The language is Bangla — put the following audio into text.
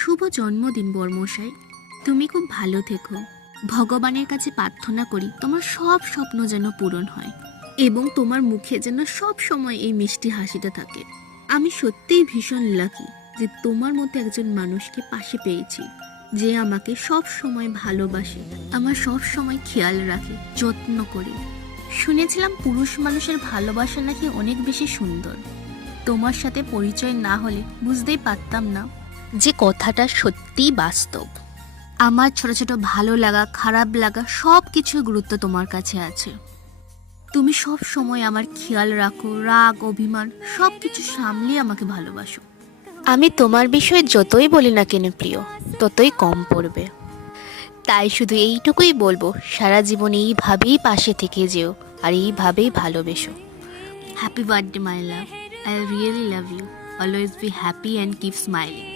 শুভ জন্মদিন বর্মশাই। তুমি খুব ভালো থেকো। ভগবানের কাছে প্রার্থনা করি তোমার সব স্বপ্ন যেন পূরণ হয় এবং তোমার মুখে যেন সব সময় এই মিষ্টি হাসিটা থাকে। আমি সত্যিই ভীষণ লাকি যে তোমার মতো একজন মানুষকে পাশে পেয়েছি, যে আমাকে সব সময় ভালোবাসে, আমার সব সময় খেয়াল রাখে, যত্ন করে। শুনেছিলাম পুরুষ মানুষের ভালোবাসা নাকি অনেক বেশি সুন্দর। তোমার সাথে পরিচয় না হলে বুঝতেই পারতাম না যে কথাটা সত্যিই বাস্তব। আমার ছোট ছোট ভালো লাগা, খারাপ লাগা সব কিছুর গুরুত্ব তোমার কাছে আছে। তুমি সব সময় আমার খেয়াল রাখো, রাগ অভিমান সব কিছু সামলিয়ে আমাকে ভালোবাসো। আমি তোমার বিষয়ে যতই বলি না কেন প্রিয়, ততই কম পড়বে। তাই শুধু এইটুকুই বলবো, সারা জীবন এইভাবেই পাশে থেকে যেও আর এইভাবেই ভালোবেসো। Happy birthday my love, I really love you. Always be happy and keep smiling.